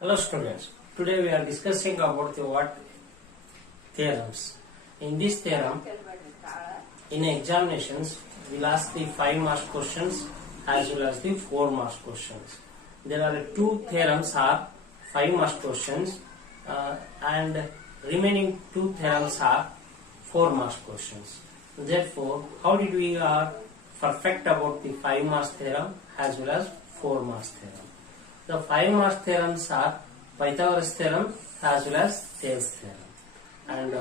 Hello students, today we are discussing about the what theorems. In this theorem, in examinations, we will ask the 5 marks questions as well as the 4 marks questions. There are 2 theorems are 5 marks questions and remaining 2 theorems are 4 marks questions. Therefore, how did we are perfect about the 5 marks theorem as well as 4 marks theorem? The 5 marks theorems are Pythagoras theorem as well as Thales theorem, and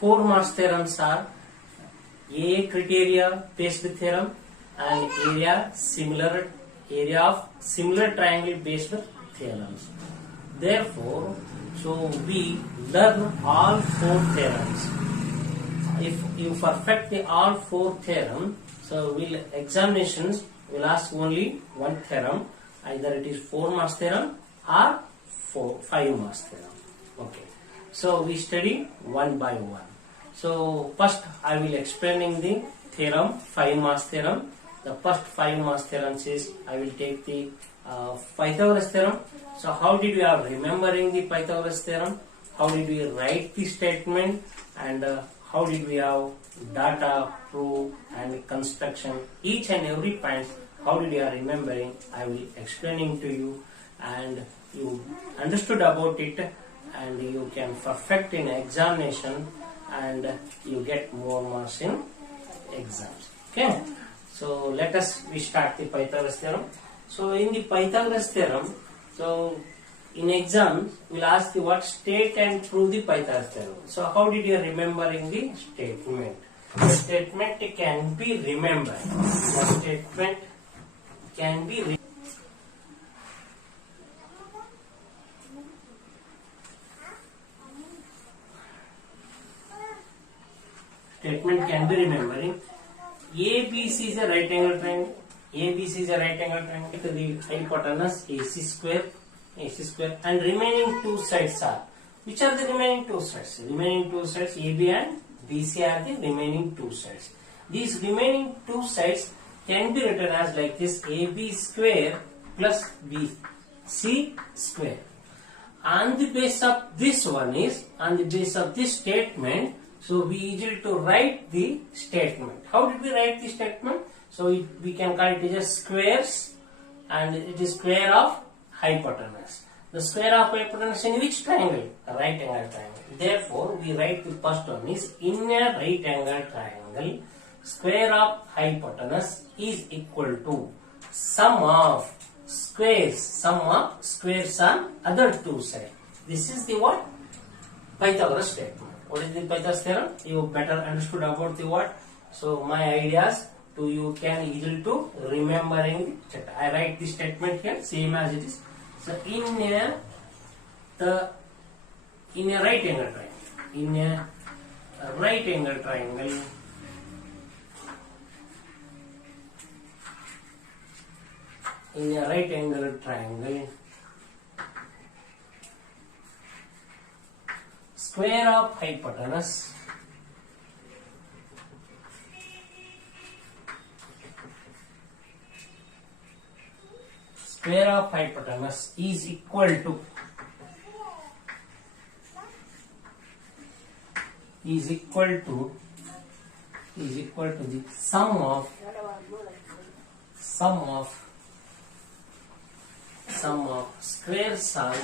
4 marks theorems are A criteria based theorem and area of similar triangle based theorems. Therefore, we learn all 4 theorems. If you perfect the all 4 theorem, examinations will ask only one theorem. Either it is 4 marks theorem or 5 marks theorem. Okay. So we study one by one. So first I will explaining the theorem 5 marks theorem. The first 5 marks theorems is I will take the Pythagoras theorem. So how did we are remembering the Pythagoras theorem? How did we write the statement, and how did we have data, proof and construction, each and every point. How did you are remembering? I will explaining to you, and you understood about it, and you can perfect in examination, and you get more marks in exams. Okay. So we start the Pythagoras theorem. So in the Pythagoras theorem, in exams we'll ask you what state and prove the Pythagoras theorem. So how did you remembering the statement? The statement can be remembered. The statement can be remembering. ABC is a right angle triangle. ABC is a right angle triangle. The hypotenuse AC square, and remaining 2 sides are. Which are the remaining 2 sides? Remaining 2 sides AB and BC are the remaining 2 sides. These remaining 2 sides can be written as like this: AB square plus BC square. On the base of this statement, so we easily to write the statement. How did we write the statement? So we can call it as squares, and it is square of hypotenuse. The square of hypotenuse in which triangle? Right angle triangle. Therefore, we write the first one is in a right angle triangle, square of hypotenuse is equal to sum of squares on other 2 sides. This is the what? Pythagoras statement. What is the Pythagoras theorem? You better understood about the what? So my ideas to you can easily to remembering. I write the statement here same as it is. So in a right angle triangle, square of hypotenuse is equal to the sum of squares on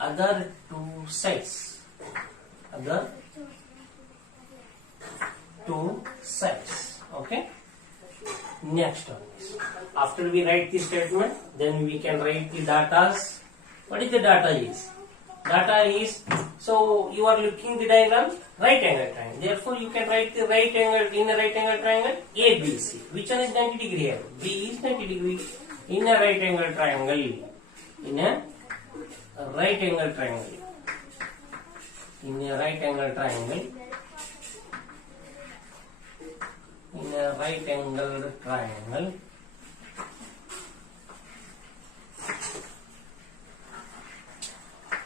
other 2 sides. Okay. Next one is, after we write the statement, then we can write the datas. What is the data is? Data is, so you are looking the diagram, right angle triangle. Therefore, you can write the right angle in a right angle triangle ABC. Which one is 90 degree here? B is 90 degree. In a right angle triangle,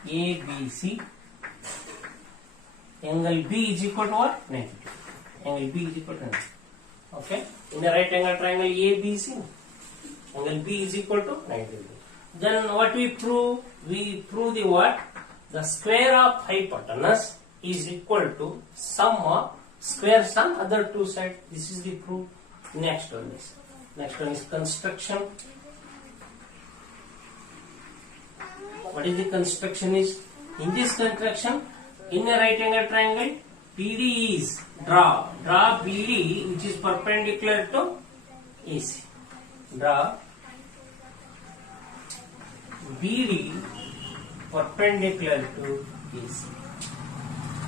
ABC, angle B is equal to what? 90 degree. Angle B is equal to 90. Okay. In a right angle triangle ABC, angle B is equal to 90 degree. Then what we prove? We prove the what? The square of hypotenuse is equal to sum of squares on other two sides. This is the proof. Next one is construction. What is the construction is? In this construction, in a right angle triangle, PD is draw BD which is perpendicular to AC. Draw BD perpendicular to AC.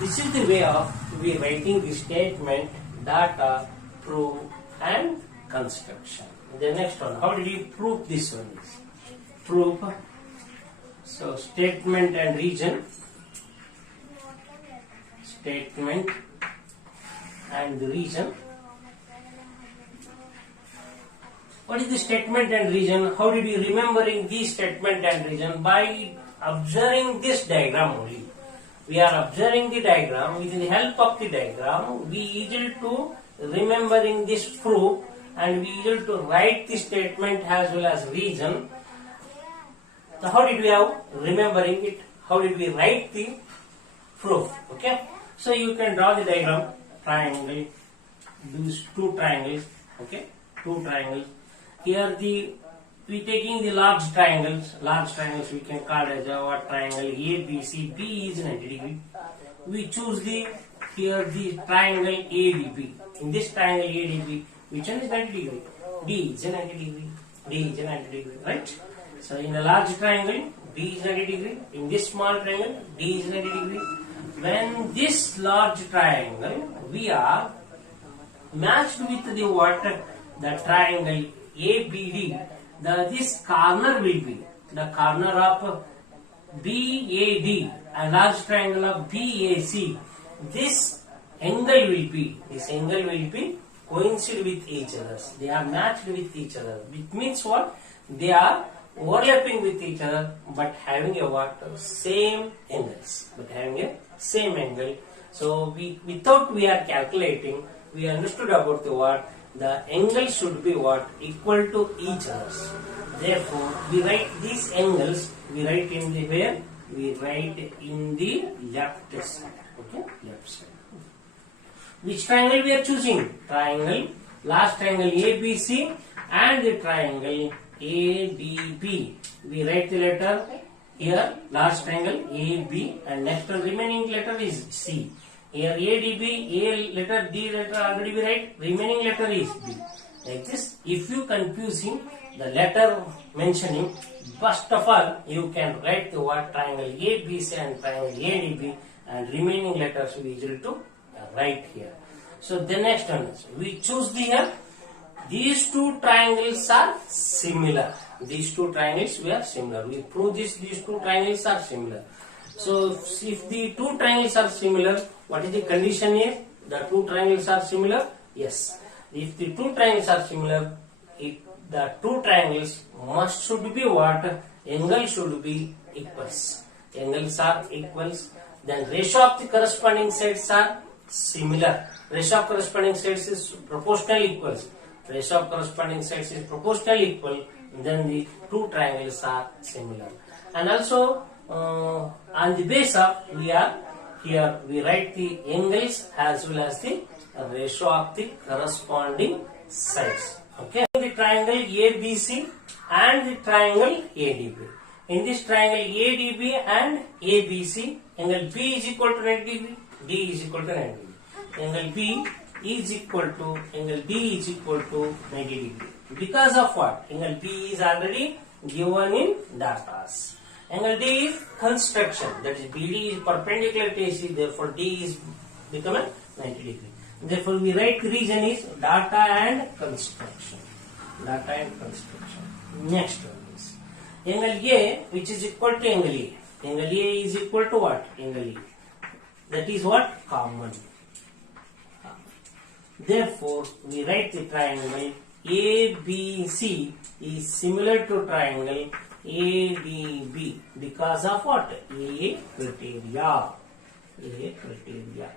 This is the way of we writing the statement, data, proof and construction. The next one, how did you prove this one? Proof. So statement and region. Statement and the region. What is the statement and region? How did we remembering the statement and region? By observing this diagram only. We are observing the diagram. With the help of the diagram, we easy to remembering this proof and we easy to write the statement as well as region. So how did we have remembering it? How did we write the proof? Okay. So you can draw the diagram. Triangle. These two triangles. Okay. Two triangles. Here we taking the large triangles. Large triangles we can call as a triangle A, B, C. B is 90 degree. We choose the triangle ADB. In this triangle ADB, which one is 90 degree? D is 90 degree. D is 90 degree. Right? So in a large triangle, D is 90 degree. In this small triangle, D is 90 degree. When this large triangle, we are matched with the what? The triangle ABD. This corner will be the corner of BAD, a large triangle of BAC. This angle will be coincide with each other. They are matched with each other. It means what? They are overlapping with each other, but having a what? Same angles. Same angle. So without we are calculating, we understood about the what? The angle should be what? Equal to each other. Therefore, we write these angles. We write in the where? We write in the left side. Okay, left side. Which triangle we are choosing? Triangle. Last triangle ABC and the triangle ADB. We write the letter here. Last triangle AB and next one remaining letter is C. Here ADB, A letter, D letter already we write, remaining letter is B. Like this, if you confusing the letter mentioning, first of all, you can write the word triangle ABC and triangle ADB and remaining letters we easy to write here. So the next one is, we choose the here, these two triangles are similar. These two triangles we are similar. We prove these two triangles are similar. So if the two triangles are similar, what is the condition here? The two triangles are similar? Yes. If the two triangles are similar, the two triangles should be what? Angle should be equals. Angles are equals. Then ratio of the corresponding sides are similar. Ratio of corresponding sides is proportional equals. Ratio of corresponding sides is proportional equal. Then the two triangles are similar. And also on the base of we write the angles as well as the ratio of the corresponding sides. Okay. The triangle ABC and the triangle ADB. In this triangle ADB and ABC, angle B is equal to 90 degree, D is equal to 90 degree. Angle B is equal to angle D is equal to 90 degree. Because of what? Angle B is already given in datas. Angle D is construction, that is BD is perpendicular to AC, therefore D is become a 90 degree. Therefore we write the region is data and construction. Data and construction. Next one is angle A, which is equal to angle A. Angle A is equal to what? Angle A. That is what? Common. Therefore we write the triangle ABC is similar to triangle ADB because of what? A criteria. A criteria.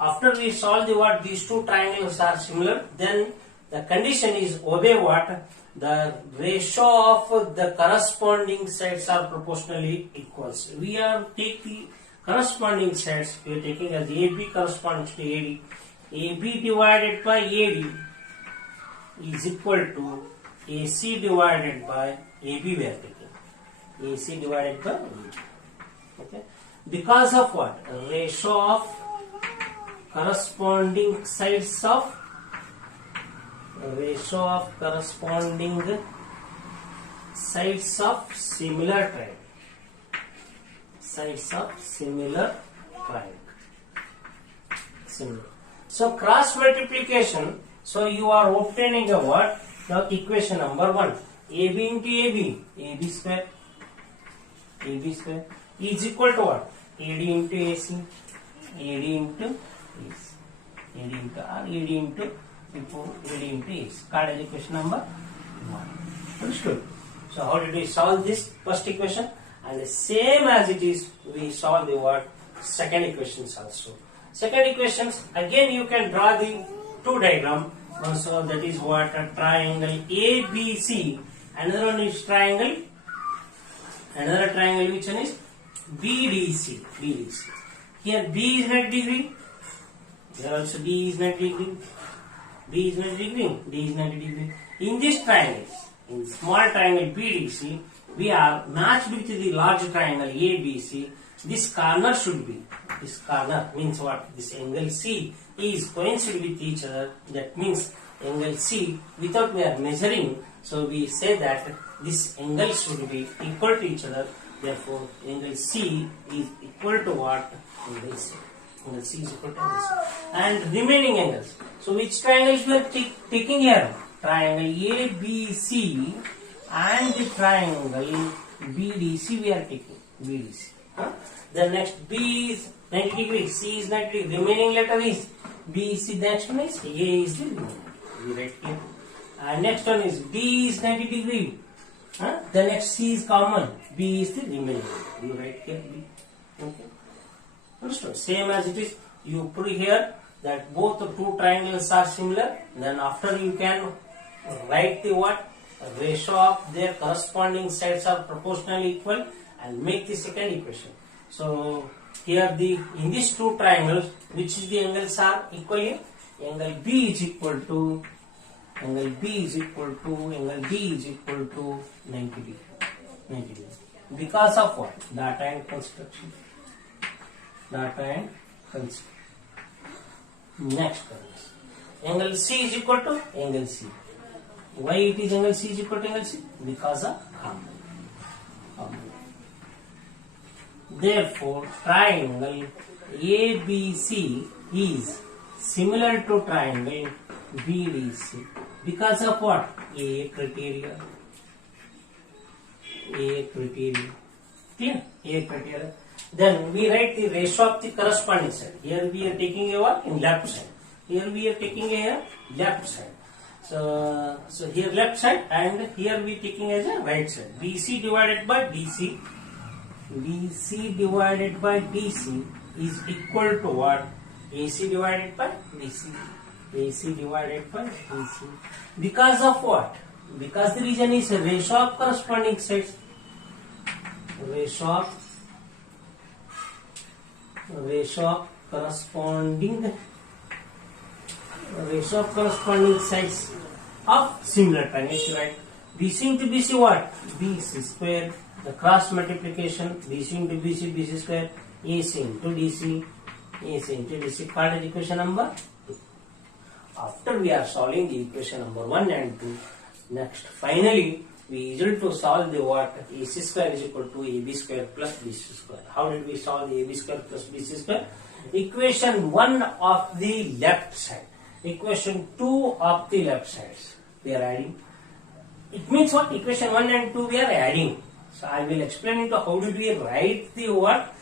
After we solve the what? These two triangles are similar, then The condition is obey what? The ratio of the corresponding sides are proportionally equals. We are taking corresponding sides. We are taking as AB corresponds to AD. AB divided by AD is equal to AC divided by AB. We are taking AC divided by AB. Okay. Because of what? Ratio of corresponding sides of similar triangle. Sides of similar triangle. Similar. So cross multiplication. So you are obtaining a what? The equation number 1. AB into AB square. AB square is equal to what? AD into AC. AD into AC. AD into R. AD into AD into AC. Card as equation number 1. Understood? So how did we solve this first equation? And the same as it is, we solve the what? Second equations also. Second equations, again you can draw the two diagram. So that is what? A triangle ABC. Another one is triangle. Another triangle which one is BDC. BDC. Here B is 90 degree. Here also D is 90 degree. B is 90 degree. D is 90 degree. In this triangle, in small triangle BDC, we are matched with the large triangle ABC. This corner should be. This corner means what? This angle C is coincide with each other. That means angle C, without we are measuring, so we say that this angle should be equal to each other. Therefore, angle C is equal to what? Angle C. Angle C is equal to angle C. And remaining angles. So, which triangles we are taking here? Triangle ABC and the triangle BDC we are taking. BDC. Then next B is 90 degrees, C is 90 degrees. Remaining letter is BC. Next one is A is the remaining. We write here. And next one is D is 90 degree. The next C is common. B is the remaining. You write here B. Okay. Understood? Same as it is. You put here that both the two triangles are similar. Then after you can write the what? Ratio of their corresponding sides are proportionally equal and make the second equation. So here in these two triangles, which is the angles are equal here? Angle B is equal to angle B is equal to angle D is equal to 90 degree. 90 degree. Because of what? Data and construction. Data and construction. Next comes angle C is equal to angle C. Why it is angle C is equal to angle C? Because of harmony. Therefore, triangle ABC is similar to triangle BDC. Because of what? A criteria. A criteria. Clear? A criteria. Then we write the ratio of the corresponding side. Here we are taking a what? In left side. Here we are taking a left side. So here left side and here we taking as a right side. BC divided by DC. BC divided by DC is equal to what? AC divided by DC. AC divided by DC. Because of what? Because the reason is a ratio of corresponding sides. Ratio of corresponding sides of similar triangles, right? BC into BC what? BC square. The cross multiplication BC into BC, BC square, AC into DC, AC into DC, called as equation number 2. After we are solving the equation number 1 and 2, next finally we able to solve the what? AC square is equal to AB square plus BC square. How did we solve the AB square plus BC square? Equation 1 of the left side, equation 2 of the left sides. We are adding. It means what? Equation 1 and 2 we are adding. So I will explain into how did we write the what?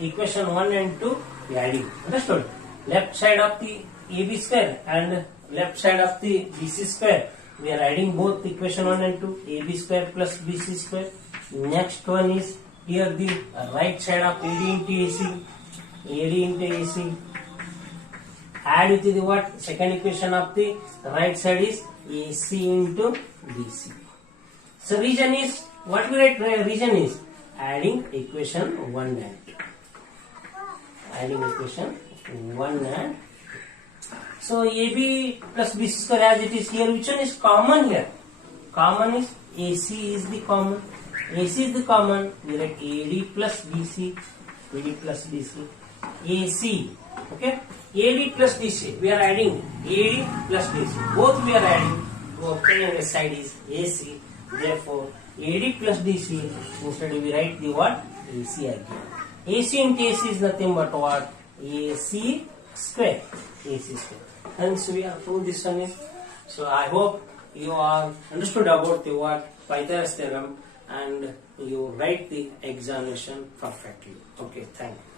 Equation 1 and 2 we adding. Understood? Left side of the AB square and left side of the BC square. We are adding both equation 1 and 2. AB square plus BC square. Next one is here the right side of AD into AC. AD into AC. add with the what? Second equation of the right side is AC into BC. So region is, what we write region is adding equation 1 and 2. Adding equation 1 and 2. So AB plus BC square as it is here, which one is common here? Common is AC is the common. AC is the common. We write AD plus BC. AD plus BC. AC. Okay. AD plus BC. We are adding AD plus BC. Both we are adding to obtain a side is AC. Therefore, AD plus DC. Instead we write the what? AC again. AC into AC is nothing but what? AC square. AC square. Hence we have proved this one is. So I hope you are understood about the what? Pythagoras theorem, and you write the examination perfectly. Okay, thank you.